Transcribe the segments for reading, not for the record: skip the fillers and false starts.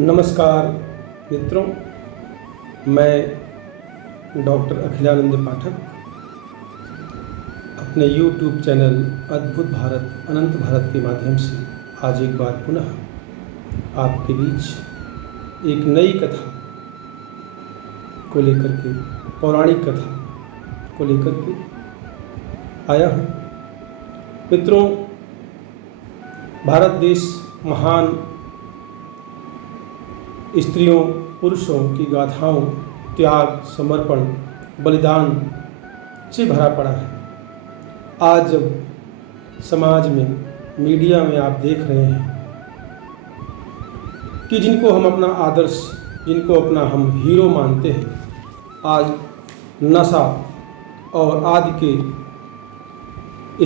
नमस्कार मित्रों, मैं डॉक्टर अखिलानंद पाठक अपने YouTube चैनल अद्भुत भारत अनंत भारत के माध्यम से आज एक बार पुनः आपके बीच एक नई कथा को लेकर के, पौराणिक कथा को लेकर के आया हूँ। मित्रों, भारत देश महान स्त्रियों पुरुषों की गाथाओं, त्याग, समर्पण, बलिदान से भरा पड़ा है। आज जब समाज में, मीडिया में आप देख रहे हैं कि जिनको हम अपना आदर्श, जिनको अपना हम हीरो मानते हैं, आज नशा और आदि के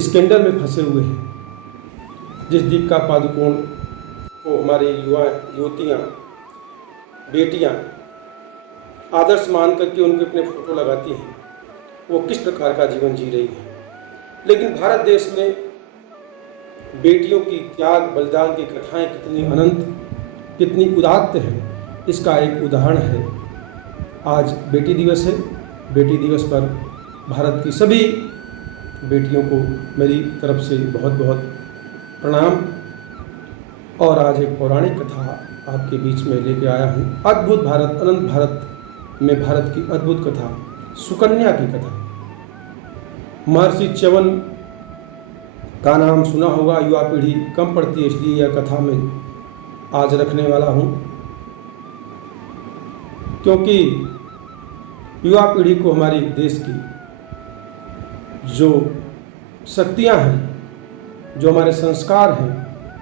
स्कैंडल में फंसे हुए हैं। जिस दीपिका पादुकोण को हमारी युवतियाँ, बेटियां आदर्श मान करके उनके अपने फोटो लगाती हैं, वो किस प्रकार का जीवन जी रही है। लेकिन भारत देश में बेटियों की त्याग, बलिदान की कथाएं कितनी अनंत, कितनी उदात्त हैं, इसका एक उदाहरण है। आज बेटी दिवस है। बेटी दिवस पर भारत की सभी बेटियों को मेरी तरफ से बहुत बहुत प्रणाम। और आज एक पौराणिक कथा आपके बीच में लेके आया हूँ। अद्भुत भारत अनंत भारत में भारत की अद्भुत कथा, सुकन्या की कथा। महर्षि च्यवन का नाम सुना होगा, युवा पीढ़ी कम पढ़ती है, इसलिए यह कथा में आज रखने वाला हूँ, क्योंकि युवा पीढ़ी को हमारी देश की जो शक्तियाँ हैं, जो हमारे संस्कार हैं,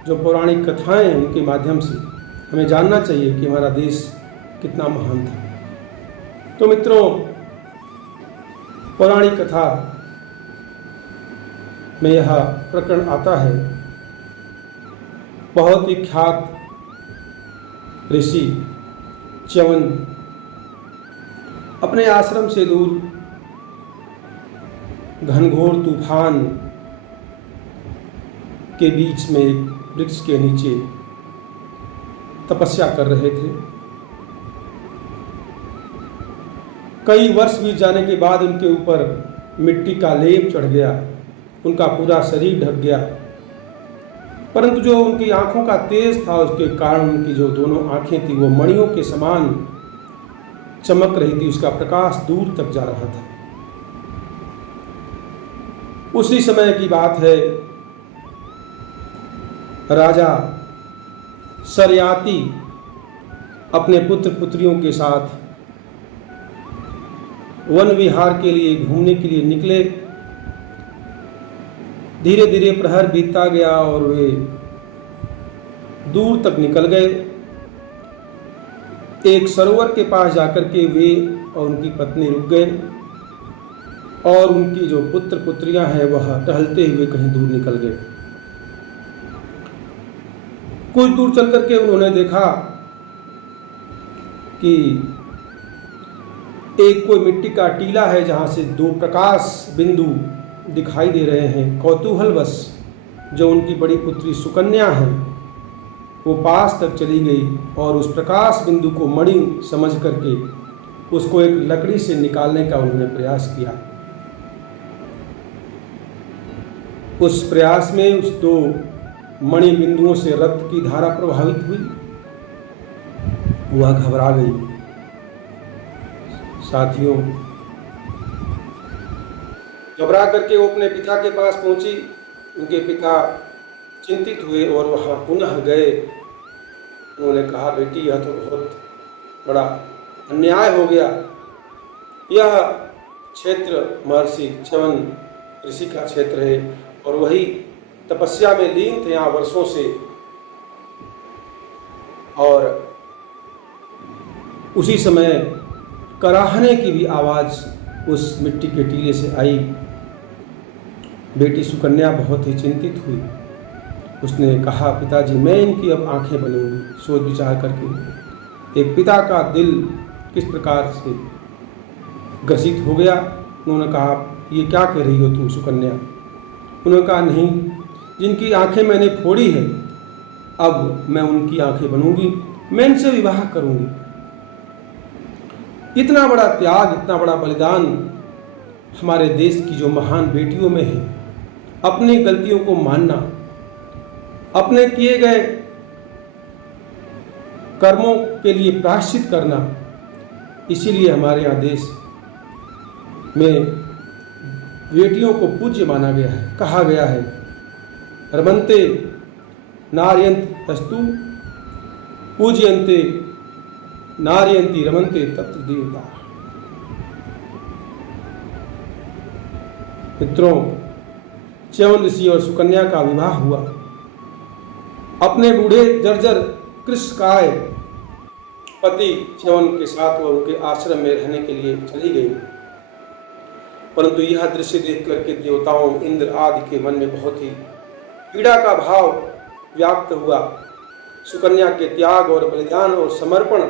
जो पौराणिक कथाएं हैं, उनके माध्यम से हमें जानना चाहिए कि हमारा देश कितना महान था। तो मित्रों, पौराणिक कथा में यह प्रकरण आता है। बहुत ही ख्यात ऋषि च्यवन अपने आश्रम से दूर घनघोर तूफान के बीच में एक वृक्ष के नीचे तपस्या कर रहे थे। कई वर्ष बीत जाने के बाद उनके ऊपर मिट्टी का लेप चढ़ गया, उनका पूरा शरीर ढक गया, परंतु जो उनकी आंखों का तेज था, उसके कारण उनकी जो दोनों आंखें थी वो मणियों के समान चमक रही थी, उसका प्रकाश दूर तक जा रहा था। उसी समय की बात है, राजा सरयाती अपने पुत्र पुत्रियों के साथ वन विहार के लिए, घूमने के लिए निकले। धीरे धीरे प्रहर बीतता गया और वे दूर तक निकल गए। एक सरोवर के पास जाकर के वे और उनकी पत्नी रुक गए और उनकी जो पुत्र पुत्रियां हैं वह टहलते हुए कहीं दूर निकल गए। कुछ दूर चल करके उन्होंने देखा कि एक कोई मिट्टी का टीला है जहाँ से दो प्रकाश बिंदु दिखाई दे रहे हैं। कौतूहलवश जो उनकी बड़ी पुत्री सुकन्या है वो पास तक चली गई और उस प्रकाश बिंदु को मणि समझ करके उसको एक लकड़ी से निकालने का उन्होंने प्रयास किया। उस प्रयास में उस दो मणि बिंदुओं से रक्त की धारा प्रभावित हुई। वह घबरा गई। साथियों, घबरा करके वो अपने पिता के पास पहुंची। उनके पिता चिंतित हुए और वहां पुनः गए। उन्होंने कहा, बेटी, यह तो बहुत बड़ा अन्याय हो गया। यह क्षेत्र महर्षि च्यवन ऋषि का क्षेत्र है और वही तपस्या में लीन थे यहाँ वर्षों से, और उसी समय कराहने की भी आवाज़ उस मिट्टी के टीले से आई। बेटी सुकन्या बहुत ही चिंतित हुई। उसने कहा, पिताजी, मैं इनकी अब आंखें बनूंगी। सोच विचार करके एक पिता का दिल किस प्रकार से ग्रसित हो गया। उन्होंने कहा, ये क्या कह रही हो तुम सुकन्या? उन्होंने कहा, नहीं, जिनकी आंखें मैंने फोड़ी है अब मैं उनकी आंखें बनूंगी। मैं इनसे विवाह करूंगी। इतना बड़ा त्याग, इतना बड़ा बलिदान हमारे देश की जो महान बेटियों में है। अपनी गलतियों को मानना, अपने किए गए कर्मों के लिए प्रायश्चित करना, इसीलिए हमारे यहाँ देश में बेटियों को पूज्य माना गया है। कहा गया है, रमन्ते नार्यन्त अस्तु पूज्यन्ते नार्यन्ति रमन्ते तत्र देवता। मित्रों, च्यवन ऋषि और सुकन्या का विवाह हुआ। अपने बूढ़े जर्जर कृष्णकाय पति च्यवन के साथ वह उनके आश्रम में रहने के लिए चली गई। परंतु यह दृश्य देख करके देवताओं, इंद्र आदि के मन में बहुत ही पीड़ा का भाव व्याप्त हुआ। सुकन्या के त्याग और बलिदान और समर्पण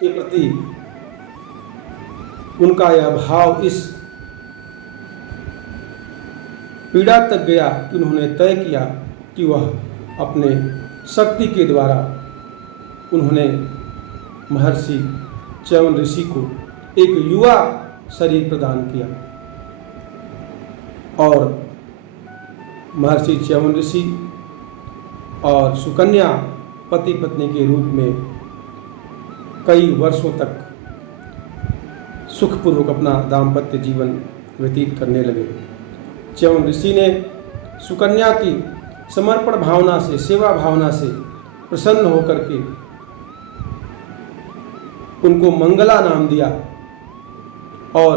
के प्रति उनका यह भाव इस पीड़ा तक गया कि उन्होंने तय किया कि वह अपने शक्ति के द्वारा उन्होंने महर्षि च्यवन ऋषि को एक युवा शरीर प्रदान किया और महर्षि च्यवन ऋषि और सुकन्या पति पत्नी के रूप में कई वर्षों तक सुखपूर्वक अपना दाम्पत्य जीवन व्यतीत करने लगे। च्यवन ऋषि ने सुकन्या की समर्पण भावना से, सेवा भावना से प्रसन्न होकर के उनको मंगला नाम दिया और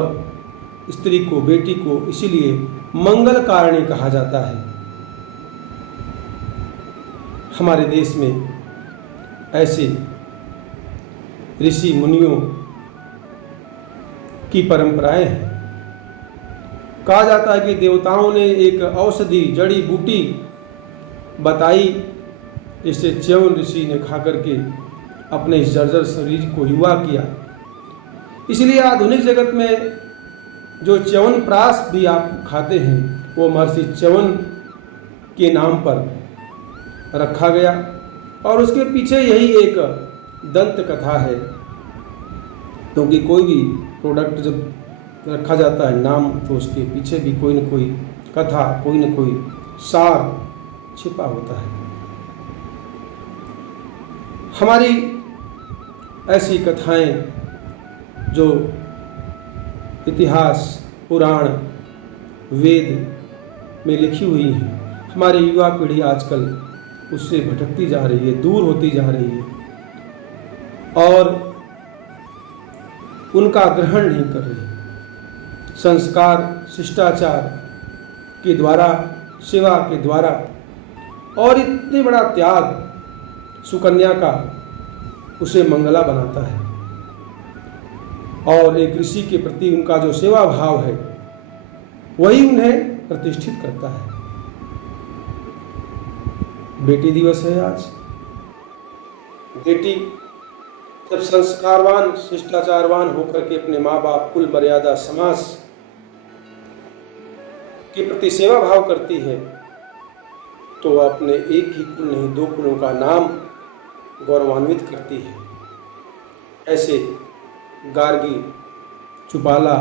स्त्री को, बेटी को इसीलिए मंगल कारिणी कहा जाता है। हमारे देश में ऐसे ऋषि मुनियों की परंपराएं हैं। कहा जाता है कि देवताओं ने एक औषधि जड़ी बूटी बताई, जिसे च्यवन ऋषि ने खा करके अपने इस जर्जर शरीर को युवा किया। इसलिए आधुनिक जगत में जो च्यवनप्राश भी आप खाते हैं वो महर्षि च्यवन के नाम पर रखा गया और उसके पीछे यही एक दंत कथा है। क्योंकि कोई भी प्रोडक्ट जब रखा जाता है नाम, तो उसके पीछे भी कोई न कोई कथा, कोई न कोई सार छिपा होता है। हमारी ऐसी कथाएं जो इतिहास, पुराण, वेद में लिखी हुई हैं, हमारी युवा पीढ़ी आजकल उससे भटकती जा रही है, दूर होती जा रही है और उनका ग्रहण नहीं कर रही। संस्कार, शिष्टाचार के द्वारा, सेवा के द्वारा और इतने बड़ा त्याग सुकन्या का उसे मंगला बनाता है और एक ऋषि के प्रति उनका जो सेवा भाव है वही उन्हें प्रतिष्ठित करता है। बेटी दिवस है आज। बेटी जब संस्कारवान, शिष्टाचारवान होकर के अपने माँ बाप, कुल मर्यादा, समाज के प्रति सेवा भाव करती है तो वह अपने एक ही कुल नहीं, दो कुलों का नाम गौरवान्वित करती है। ऐसे गार्गी, चुपाला,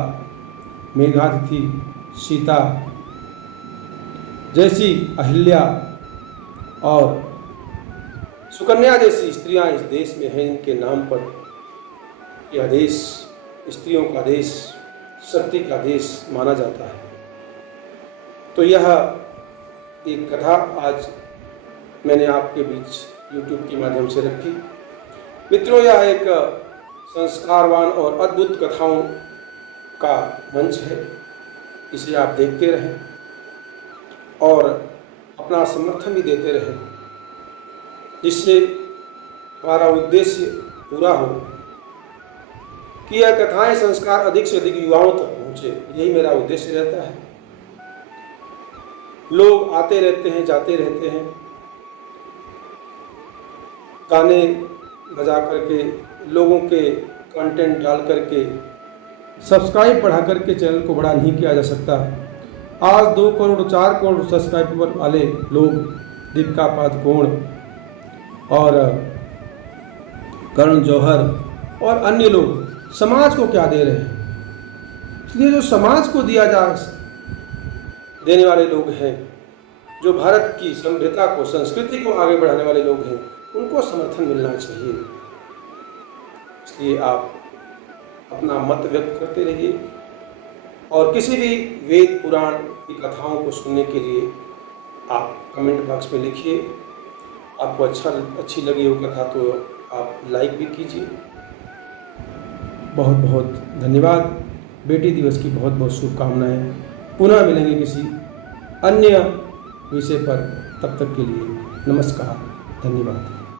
मेघातिथि, सीता जैसी अहिल्या और सुकन्या जैसी स्त्रियां इस देश में हैं, इनके नाम पर यह देश स्त्रियों का देश, शक्ति का देश माना जाता है। तो यह एक कथा आज मैंने आपके बीच YouTube के माध्यम से रखी। मित्रों, यह एक संस्कारवान और अद्भुत कथाओं का मंच है। इसे आप देखते रहें और अपना समर्थन भी देते रहें, जिससे हमारा उद्देश्य पूरा हो कि यह कथाएं, संस्कार अधिक से अधिक युवाओं तक पहुँचे। यही मेरा उद्देश्य रहता है। लोग आते रहते हैं, जाते रहते हैं, गाने बजा करके, लोगों के कंटेंट डाल करके, सब्सक्राइब बढ़ा करके चैनल को बड़ा नहीं किया जा सकता। आज 2 करोड़ 4 करोड़ सब्सक्राइबर वाले लोग दीपिका पादुकोण और करण जौहर और अन्य लोग समाज को क्या दे रहे हैं। इसलिए जो समाज को देने वाले लोग हैं, जो भारत की सभ्यता को, संस्कृति को आगे बढ़ाने वाले लोग हैं, उनको समर्थन मिलना चाहिए। इसलिए आप अपना मत व्यक्त करते रहिए और किसी भी वेद पुराण की कथाओं को सुनने के लिए आप कमेंट बॉक्स में लिखिए। आपको अच्छी लगी वो कथा तो आप लाइक भी कीजिए। बहुत बहुत धन्यवाद। बेटी दिवस की बहुत बहुत शुभकामनाएं। पुनः मिलेंगे किसी अन्य विषय पर। तब तक के लिए नमस्कार, धन्यवाद।